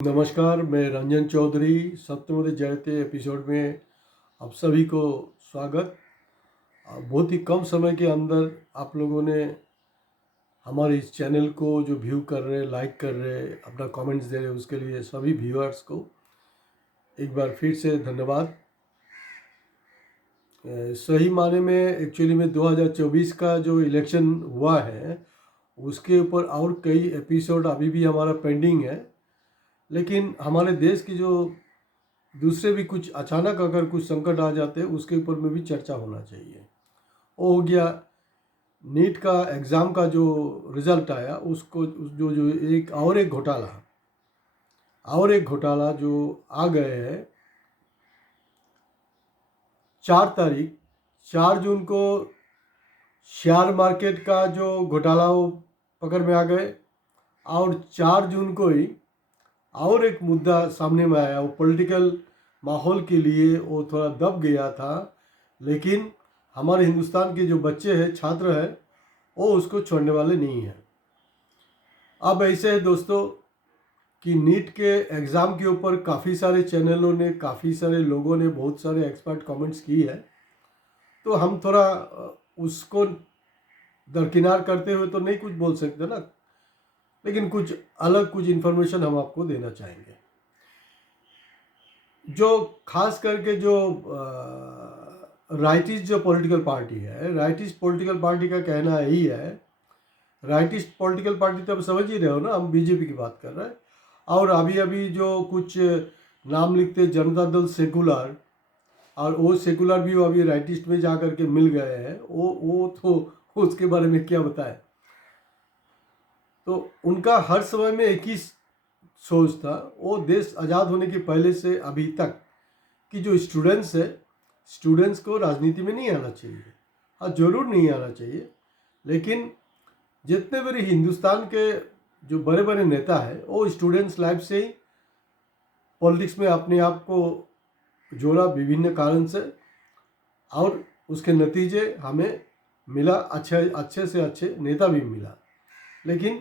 नमस्कार, मैं रंजन चौधरी सत्यमेव जयते एपिसोड में आप सभी को स्वागत। बहुत ही कम समय के अंदर आप लोगों ने हमारे इस चैनल को जो व्यू कर रहे, लाइक कर रहे, अपना कमेंट्स दे रहे, उसके लिए सभी व्यूअर्स को एक बार फिर से धन्यवाद। सही माने में एक्चुअली में 2024 का जो इलेक्शन हुआ है उसके ऊपर और कई एपिसोड अभी भी हमारा पेंडिंग है, लेकिन हमारे देश की जो दूसरे भी कुछ अचानक अगर कुछ संकट आ जाते हैं उसके ऊपर में भी चर्चा होना चाहिए। वो हो गया नीट का एग्ज़ाम का जो रिज़ल्ट आया, उसको जो जो एक घोटाला जो आ गए हैं 4 जून को शेयर मार्केट का जो घोटाला वो पकड़ में आ गए, और 4 जून को ही और एक मुद्दा सामने में आया। वो पॉलिटिकल माहौल के लिए वो थोड़ा दब गया था, लेकिन हमारे हिंदुस्तान के जो बच्चे हैं, छात्र हैं, वो उसको छोड़ने वाले नहीं हैं। अब ऐसे है दोस्तों कि नीट के एग्ज़ाम के ऊपर काफ़ी सारे चैनलों ने, काफ़ी सारे लोगों ने बहुत सारे एक्सपर्ट कमेंट्स की है, तो हम थोड़ा उसको दरकिनार करते हुए तो नहीं कुछ बोल सकते ना, लेकिन कुछ इन्फॉर्मेशन हम आपको देना चाहेंगे। जो खास करके जो राइटिस्ट जो पॉलिटिकल पार्टी है, राइटिस्ट पॉलिटिकल पार्टी का कहना यही है, राइटिस्ट पॉलिटिकल पार्टी तो अब समझ ही रहे हो ना, हम बीजेपी की बात कर रहे हैं। और अभी अभी जो कुछ नाम लिखते जनता दल सेकुलर, और वो सेकुलर भी अभी राइटिस्ट में जा कर के मिल गए हैं, वो तो उसके बारे में क्या बताए। तो उनका हर समय में एक ही सोच था, वो देश आज़ाद होने के पहले से अभी तक कि जो स्टूडेंट्स है, स्टूडेंट्स को राजनीति में नहीं आना चाहिए। हाँ, ज़रूर नहीं आना चाहिए, लेकिन जितने बड़े हिंदुस्तान के जो बड़े बड़े नेता हैं वो स्टूडेंट्स लाइफ से ही पॉलिटिक्स में अपने आप को जोड़ा विभिन्न कारण से, और उसके नतीजे हमें मिला। अच्छे से अच्छे नेता भी मिला, लेकिन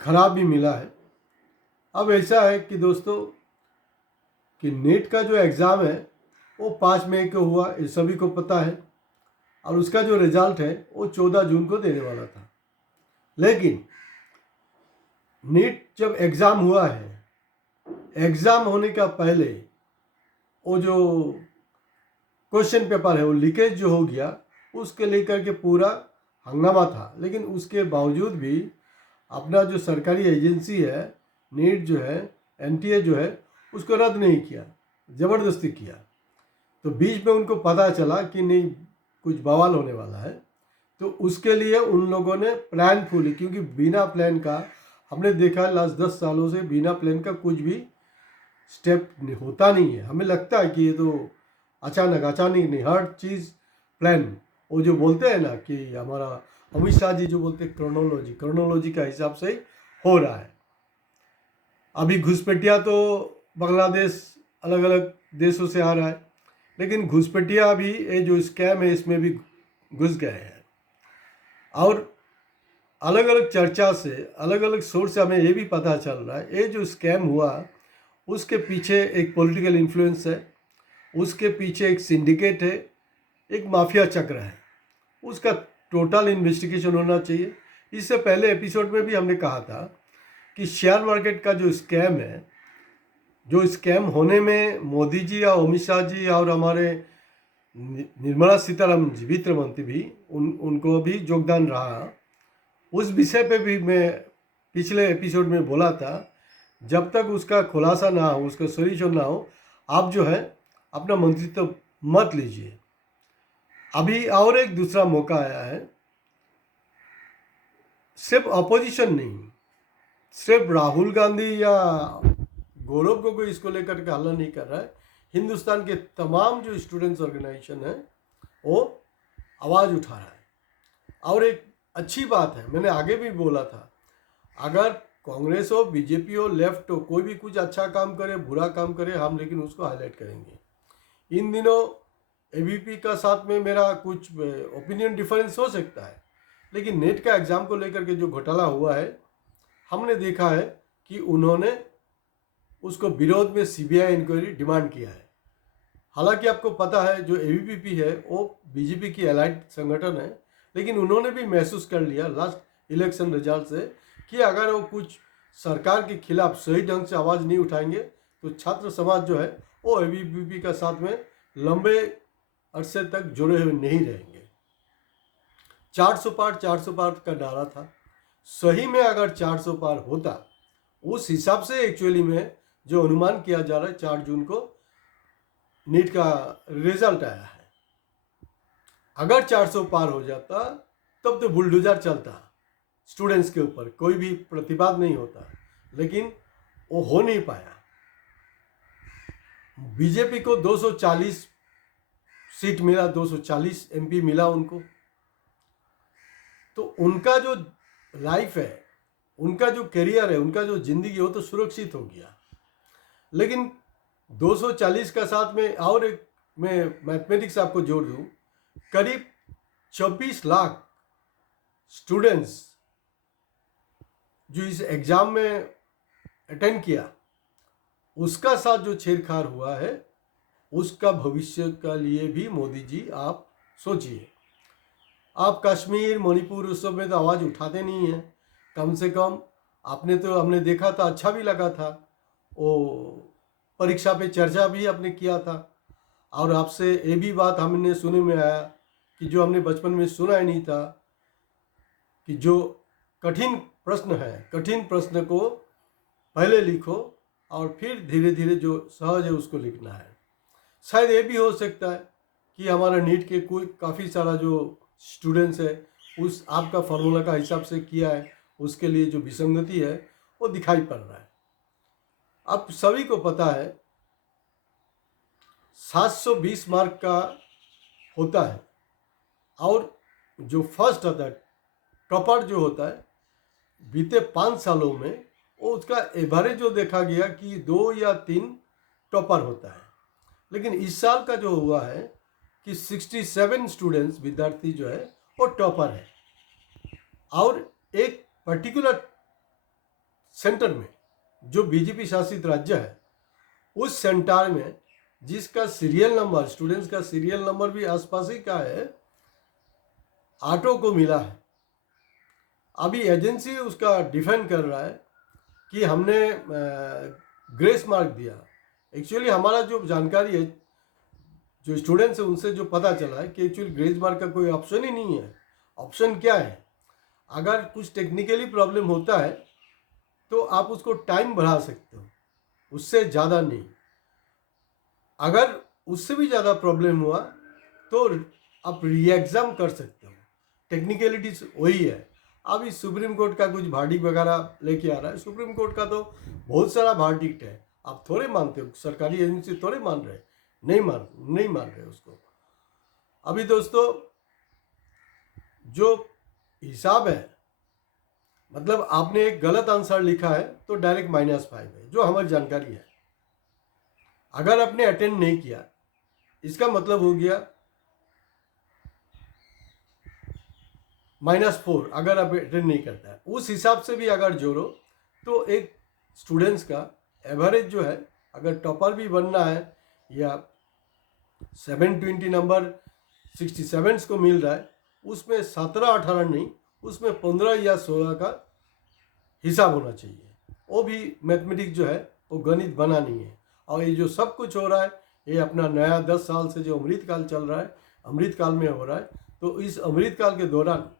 खराब भी मिला है। अब ऐसा है कि दोस्तों कि नीट का जो एग्ज़ाम है वो 5 मई को हुआ, ये सभी को पता है, और उसका जो रिज़ल्ट है वो 14 जून को देने वाला था। लेकिन नीट जब एग्ज़ाम हुआ है, एग्ज़ाम होने का पहले वो जो क्वेश्चन पेपर है वो लीकेज जो हो गया, उसके लेकर के पूरा हंगामा था। लेकिन उसके बावजूद भी अपना जो सरकारी एजेंसी है, नीट जो है, एनटीए जो है, उसको रद्द नहीं किया, ज़बरदस्ती किया। तो बीच में उनको पता चला कि नहीं, कुछ बवाल होने वाला है, तो उसके लिए उन लोगों ने प्लान फुली, क्योंकि बिना प्लान का हमने देखा है लास्ट 10 सालों से बिना प्लान का कुछ भी स्टेप होता नहीं है। हमें लगता है कि ये तो अचानक नहीं, हर चीज़ प्लान। वो जो बोलते हैं ना कि हमारा अमित शाह जी जो बोलते हैं क्रोनोलॉजी का हिसाब से ही हो रहा है। अभी घुसपैठिया तो बांग्लादेश अलग अलग देशों से आ रहा है, लेकिन घुसपैठिया अभी ये जो स्कैम है इसमें भी घुस गए हैं। और अलग अलग चर्चा से, अलग अलग सोर्स से हमें ये भी पता चल रहा है, ये जो स्कैम हुआ उसके पीछे एक पॉलिटिकल इन्फ्लुएंस है, उसके पीछे एक सिंडिकेट है, एक माफिया चक्र है। उसका टोटल इन्वेस्टिगेशन होना चाहिए। इससे पहले एपिसोड में भी हमने कहा था कि शेयर मार्केट का जो स्कैम है, जो स्कैम होने में मोदी जी और अमित शाह जी और हमारे निर्मला सीतारमण जी वित्त मंत्री भी उनको भी योगदान रहा। उस विषय पे भी मैं पिछले एपिसोड में बोला था, जब तक उसका खुलासा ना हो, उसका सोल्यूशन ना हो, आप जो है अपना मंत्रित्व मत लीजिए। अभी और एक दूसरा मौका आया है, सिर्फ अपोजिशन नहीं, सिर्फ राहुल गांधी या गौरव गोगोई इसको लेकर के हल्ला नहीं कर रहा है, हिंदुस्तान के तमाम जो स्टूडेंट्स ऑर्गेनाइजेशन है वो आवाज़ उठा रहा है। और एक अच्छी बात है, मैंने आगे भी बोला था, अगर कांग्रेस हो, बीजेपी हो, लेफ्ट हो, कोई भी कुछ अच्छा काम करे, बुरा काम करे, हम लेकिन उसको हाईलाइट करेंगे। इन दिनों एबीपी का साथ में मेरा कुछ ओपिनियन डिफरेंस हो सकता है, लेकिन नेट का एग्ज़ाम को लेकर के जो घोटाला हुआ है, हमने देखा है कि उन्होंने उसको विरोध में सीबीआई इंक्वायरी डिमांड किया है। हालांकि आपको पता है जो एबीवीपी है वो बीजेपी की एलाइड संगठन है, लेकिन उन्होंने भी महसूस कर लिया लास्ट इलेक्शन रिजल्ट से कि अगर वो कुछ सरकार के खिलाफ सही ढंग से आवाज़ नहीं उठाएंगे तो छात्र समाज जो है वो एबीवीपी का साथ में लंबे अरसे तक जुड़े हुए नहीं रहेंगे। 400 पार का नारा था। सही में अगर 400 पार होता, उस हिसाब से एक्चुअली में जो अनुमान किया जा रहा है 4 जून को नीट का रिजल्ट आया है, अगर 400 पार हो जाता तब तो बुलडोजर चलता स्टूडेंट्स के ऊपर, कोई भी प्रतिवाद नहीं होता, लेकिन वो हो नहीं पाया। बीजेपी को 240 सीट मिला, 240 एमपी मिला उनको, तो उनका जो लाइफ है, उनका जो करियर है, उनका जो जिंदगी हो तो सुरक्षित हो गया। लेकिन 240 का साथ में और एक मैं मैथमेटिक्स आपको जोड़ दूं, करीब 24 लाख स्टूडेंट्स जो इस एग्जाम में अटेंड किया, उसका साथ जो छेड़छाड़ हुआ है, उसका भविष्य का लिए भी मोदी जी आप सोचिए। आप कश्मीर मणिपुर उस सब में तो आवाज़ उठाते नहीं हैं, कम से कम आपने तो हमने देखा था, अच्छा भी लगा था, वो परीक्षा पे चर्चा भी आपने किया था। और आपसे ये भी बात हमने सुनने में आया कि जो हमने बचपन में सुना ही नहीं था कि जो कठिन प्रश्न है, कठिन प्रश्न को पहले लिखो और फिर धीरे धीरे जो सहज है उसको लिखना है। शायद ये भी हो सकता है कि हमारा नीट के कोई काफ़ी सारा जो स्टूडेंट्स है उस आपका फार्मूला का हिसाब से किया है, उसके लिए जो विसंगति है वो दिखाई पड़ रहा है। अब सभी को पता है 720 मार्क का होता है, और जो फर्स्ट होता है, टॉपर जो होता है, बीते 5 सालों में वो उसका एवरेज जो देखा गया कि 2 या 3 टॉपर होता है। लेकिन इस साल का जो हुआ है कि 67 स्टूडेंट्स, विद्यार्थी जो है वो टॉपर है, और एक पर्टिकुलर सेंटर में जो बीजेपी शासित राज्य है, उस सेंटर में जिसका सीरियल नंबर, स्टूडेंट्स का सीरियल नंबर भी आसपास ही का है, ऑटो को मिला है। अभी एजेंसी उसका डिफेंड कर रहा है कि हमने ग्रेस मार्क दिया। एक्चुअली हमारा जो जानकारी है, जो स्टूडेंट्स है उनसे जो पता चला है कि एक्चुअली ग्रेस मार्क का कोई ऑप्शन ही नहीं है। ऑप्शन क्या है, अगर कुछ टेक्निकली प्रॉब्लम होता है तो आप उसको टाइम बढ़ा सकते हो, उससे ज़्यादा नहीं। अगर उससे भी ज़्यादा प्रॉब्लम हुआ तो आप री एग्ज़ाम कर सकते हो। टेक्निकलिटीज वही है। अभी सुप्रीम कोर्ट का कुछ वर्डिक्ट वगैरह लेके आ रहा है। सुप्रीम कोर्ट का तो बहुत सारा वर्डिक्ट है, आप थोड़े मानते हो, सरकारी एजेंसी थोड़े मान रहे, नहीं मान रहे उसको। अभी दोस्तों जो हिसाब है, मतलब आपने एक गलत आंसर लिखा है तो डायरेक्ट -5 है, जो हमारी जानकारी है। अगर आपने अटेंड नहीं किया, इसका मतलब हो गया -4 अगर आप अटेंड नहीं करता है। उस हिसाब से भी अगर जोड़ो तो एक स्टूडेंट्स का एवरेज जो है, अगर टॉपर भी बनना है या 720 नंबर 67 को मिल रहा है, उसमें 17-18 नहीं, उसमें 15 या 16 का हिसाब होना चाहिए। वो भी मैथमेटिक्स जो है वो गणित बना नहीं है। और ये जो सब कुछ हो रहा है, ये अपना नया 10 साल से जो अमृतकाल चल रहा है, अमृतकाल में हो रहा है। तो इस अमृतकाल के दौरान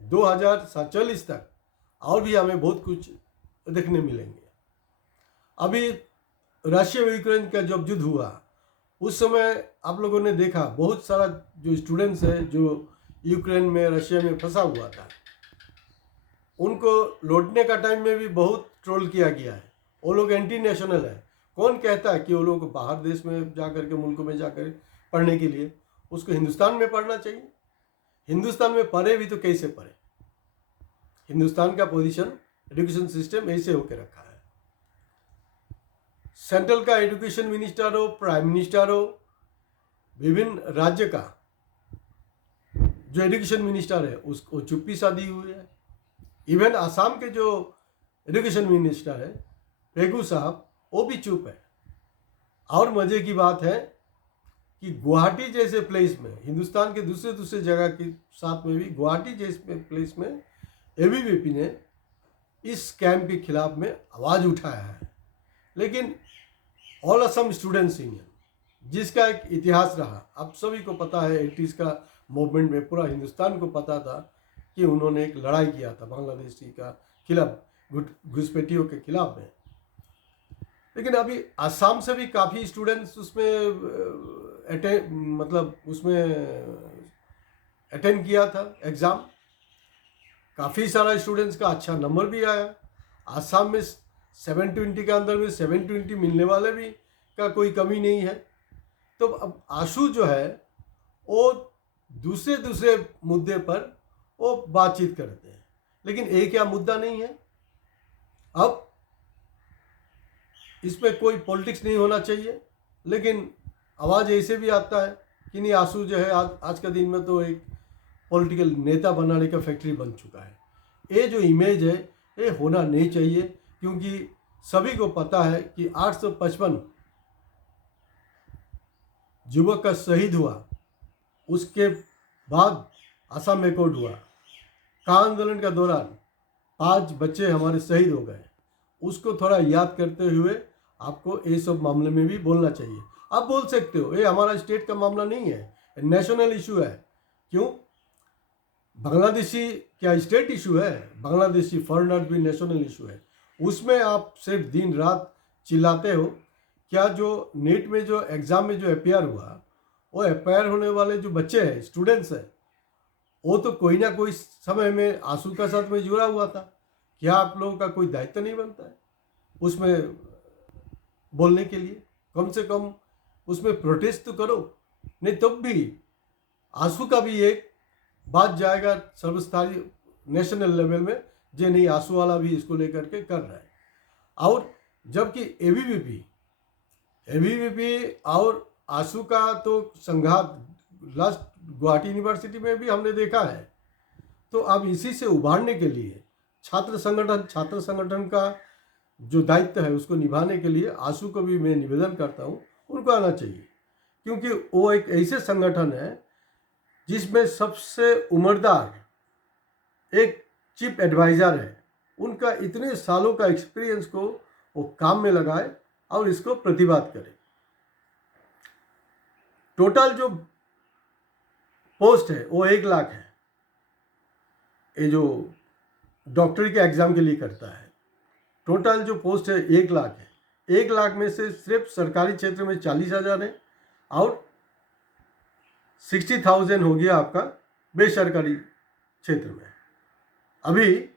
2047 तक और भी हमें बहुत कुछ देखने मिलेंगे। अभी रशिया और यूक्रेन का जब युद्ध हुआ, उस समय आप लोगों ने देखा बहुत सारा जो स्टूडेंट्स है जो यूक्रेन में, रशिया में फंसा हुआ था, उनको लौटने का टाइम में भी बहुत ट्रोल किया गया है। वो लोग एंटी नेशनल है। कौन कहता है कि वो लोग बाहर देश में जाकर के, मुल्कों में जाकर पढ़ने के लिए, उसको हिंदुस्तान में पढ़ना चाहिए। हिंदुस्तान में पढ़े भी तो कैसे पढ़े? हिंदुस्तान का पोजीशन, एजुकेशन सिस्टम ऐसे होकर रखा है। सेंट्रल का एजुकेशन मिनिस्टर हो, प्राइम मिनिस्टर हो, विभिन्न राज्य का जो एजुकेशन मिनिस्टर है उसको चुप्पी साधी हुई है। इवन आसाम के जो एजुकेशन मिनिस्टर है पेगू साहब, वो भी चुप है। और मज़े की बात है कि गुवाहाटी जैसे प्लेस में, हिंदुस्तान के दूसरे दूसरे जगह के साथ में भी गुवाहाटी जैसे प्लेस में एबीवीपी ने इस स्कैम के खिलाफ में आवाज़ उठाया है। लेकिन ऑल असम स्टूडेंट्स यूनियन, जिसका एक इतिहास रहा, आप सभी को पता है 80s का मूवमेंट में पूरा हिंदुस्तान को पता था कि उन्होंने एक लड़ाई किया था बांग्लादेशी का खिलाफ, घुसपैठियों के खिलाफ में। लेकिन अभी आसाम से भी काफ़ी स्टूडेंट्स उसमें अटेंड किया था एग्ज़ाम। काफ़ी सारा स्टूडेंट्स का अच्छा नंबर भी आया। आसाम में 720 के अंदर में 720 मिलने वाले भी का कोई कमी नहीं है। तो अब आशु जो है वो दूसरे दूसरे मुद्दे पर वो बातचीत करते हैं, लेकिन एक या मुद्दा नहीं है। अब इसमें कोई पॉलिटिक्स नहीं होना चाहिए, लेकिन आवाज़ ऐसे भी आता है कि नहीं, आशु जो है आज का दिन में तो एक पॉलिटिकल नेता बनाने का फैक्ट्री बन चुका है। ये जो इमेज है ये होना नहीं चाहिए, क्योंकि सभी को पता है कि 855 युवक का शहीद हुआ, उसके बाद असम में कोड हुआ, का आंदोलन का दौरान 5 बच्चे हमारे शहीद हो गए। उसको थोड़ा याद करते हुए आपको ये सब मामले में भी बोलना चाहिए। आप बोल सकते हो ये हमारा स्टेट का मामला नहीं है, नेशनल इशू है। क्यों? बांग्लादेशी क्या स्टेट इशू है? बांग्लादेशी फॉरेनर भी नेशनल इशू है। उसमें आप सिर्फ दिन रात चिल्लाते हो। क्या जो नीट में जो एग्ज़ाम में जो अपेयर हुआ, वो अपेयर होने वाले जो बच्चे हैं, स्टूडेंट्स हैं, वो तो कोई ना कोई समय में आंसू का साथ में जुड़ा हुआ था। क्या आप लोगों का कोई दायित्व नहीं बनता है उसमें बोलने के लिए? कम से कम उसमें प्रोटेस्ट तो करो। नहीं तब भी आंसू का भी एक बात जाएगा सर्वस्तरीय नेशनल लेवल में, जे नहीं आंसू वाला भी इसको लेकर के कर रहा है। और जबकि एबीवीपी और आंसू का तो संघात लास्ट गुवाहाटी यूनिवर्सिटी में भी हमने देखा है। तो अब इसी से उभारने के लिए छात्र संगठन का जो दायित्व है उसको निभाने के लिए आंसू को भी मैं निवेदन करता हूँ, उनको आना चाहिए। क्योंकि वो एक ऐसे संगठन है जिसमें सबसे उम्रदार एक चीफ एडवाइज़र है। उनका इतने सालों का एक्सपीरियंस को वो काम में लगाए और इसको प्रतिवाद करे। टोटल जो पोस्ट है वो 1 लाख है। ये जो डॉक्टरी के एग्ज़ाम के लिए करता है, टोटल जो पोस्ट है 1 लाख है। 1 लाख में से सिर्फ सरकारी क्षेत्र में 40,000 है और 60,000 हो गया आपका बेसरकारी क्षेत्र में। अभी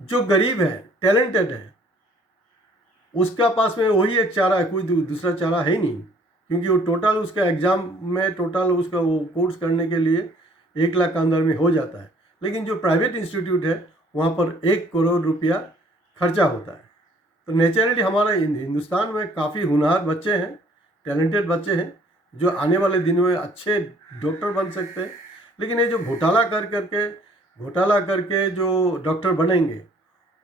जो गरीब है, टैलेंटेड है, उसका पास में वही एक चारा है, कोई दूसरा चारा है ही नहीं। क्योंकि वो टोटल उसका एग्ज़ाम में टोटल उसका वो कोर्स करने के लिए 1 लाख के अंदर में हो जाता है। लेकिन जो प्राइवेट इंस्टीट्यूट है वहाँ पर 1 करोड़ रुपया खर्चा होता है। तो नेचुरली हमारा हिंदुस्तान में काफ़ी होनहार बच्चे हैं, टैलेंटेड बच्चे हैं, जो आने वाले दिनों में अच्छे डॉक्टर बन सकते हैं। लेकिन ये जो घोटाला करके जो डॉक्टर बनेंगे,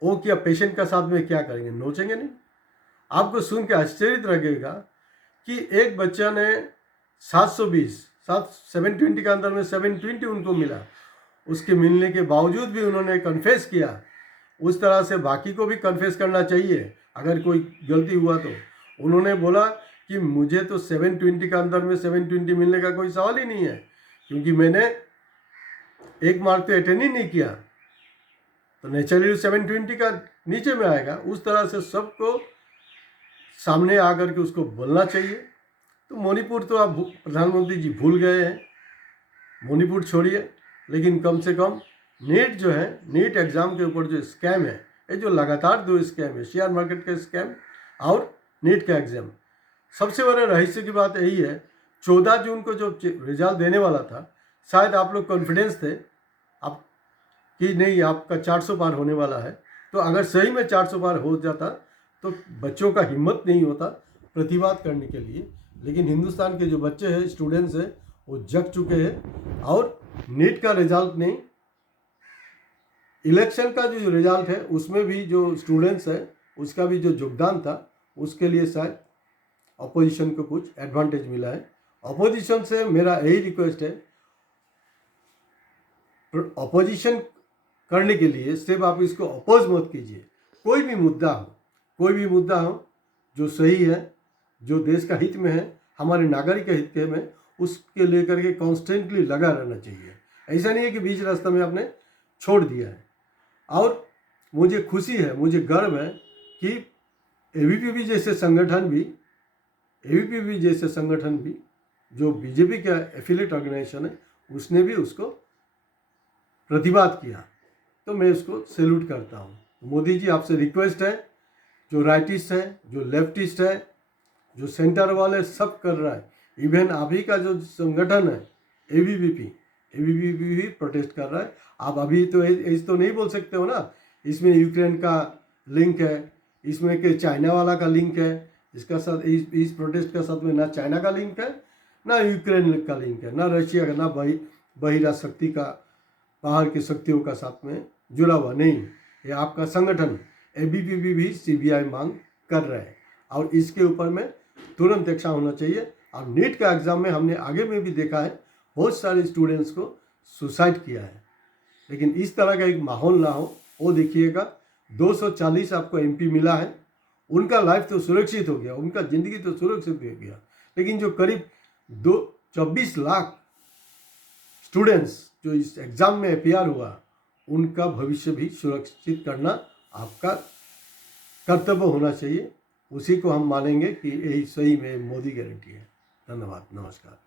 वो क्या पेशेंट का साथ में क्या करेंगे? नोचेंगे नहीं? आपको सुन के आश्चर्य लगेगा कि एक बच्चा ने 720 के अंदर में 720 उनको मिला। उसके मिलने के बावजूद भी उन्होंने कन्फेस किया। उस तरह से बाकी को भी कन्फेस करना चाहिए अगर कोई गलती हुआ तो। उन्होंने बोला कि मुझे तो 720 के अंदर में 720 मिलने का कोई सवाल ही नहीं है, क्योंकि मैंने एक मार्क तो अटेंड ही नहीं किया। तो नेचुरली 720 का नीचे में आएगा। उस तरह से सबको सामने आकर के उसको बोलना चाहिए। तो मणिपुर तो आप प्रधानमंत्री जी भूल गए हैं, मणिपुर छोड़िए। लेकिन कम से कम नीट जो है, नीट एग्ज़ाम के ऊपर जो स्कैम है, ये जो लगातार 2 स्कैम है, शेयर मार्केट का स्कैम और नीट का एग्ज़ाम। सबसे बड़ा रहस्य की बात यही है, 14 जून को जो रिजल्ट देने वाला था, शायद आप लोग कॉन्फिडेंस थे आप कि नहीं आपका 400 पार होने वाला है। तो अगर सही में 400 पार हो जाता तो बच्चों का हिम्मत नहीं होता प्रतिवाद करने के लिए। लेकिन हिंदुस्तान के जो बच्चे हैं, स्टूडेंट्स हैं, वो जग चुके हैं। और नीट का रिजल्ट नहीं, इलेक्शन का जो रिजल्ट है उसमें भी जो स्टूडेंट्स हैं उसका भी जो योगदान था उसके लिए शायद अपोजिशन को कुछ एडवांटेज मिला है। अपोजिशन से मेरा यही रिक्वेस्ट है, अपोजिशन करने के लिए सिर्फ आप इसको अपोज मत कीजिए। कोई भी मुद्दा हो जो सही है, जो देश का हित में है, हमारे नागरिक के हित में, उसके लेकर के कॉन्स्टेंटली लगा रहना चाहिए। ऐसा नहीं है कि बीच रास्ता में आपने छोड़ दिया है। और मुझे खुशी है, मुझे गर्व है कि एबीवीपी जैसे संगठन भी जो बीजेपी का एफिलिएट ऑर्गेनाइजेशन है, उसने भी उसको प्रतिवाद किया, तो मैं उसको सैल्यूट करता हूँ। मोदी जी, आपसे रिक्वेस्ट है, जो राइटिस्ट है, जो लेफ्टिस्ट है, जो सेंटर वाले, सब कर रहा है। इवन अभी का जो संगठन है एबीवीपी भी प्रोटेस्ट कर रहा है। आप अभी तो ऐसे तो नहीं बोल सकते हो ना, इसमें यूक्रेन का लिंक है, इसमें के चाइना वाला का लिंक है। इसका साथ इस प्रोटेस्ट का साथ में ना चाइना का लिंक है, ना यूक्रेन का लिंक है, ना रशिया का, ना बहिरा शक्ति का, बाहर की शक्तियों का साथ में जुड़ा हुआ नहीं। ये आपका संगठन एबीवीपी भी सीबीआई मांग कर रहा है और इसके ऊपर में तुरंत एक्शन होना चाहिए। और नीट का एग्ज़ाम में हमने आगे में भी देखा है, बहुत सारे स्टूडेंट्स को सुसाइड किया है, लेकिन इस तरह का एक माहौल ना हो। वो देखिएगा 240 आपको एमपी मिला है, उनका लाइफ तो सुरक्षित हो गया, उनका ज़िंदगी तो सुरक्षित हो गया, लेकिन जो करीब 24 लाख स्टूडेंट्स जो इस एग्ज़ाम में अपीयर हुआ, उनका भविष्य भी सुरक्षित करना आपका कर्तव्य होना चाहिए। उसी को हम मानेंगे कि यही सही में मोदी गारंटी है। धन्यवाद, नमस्कार।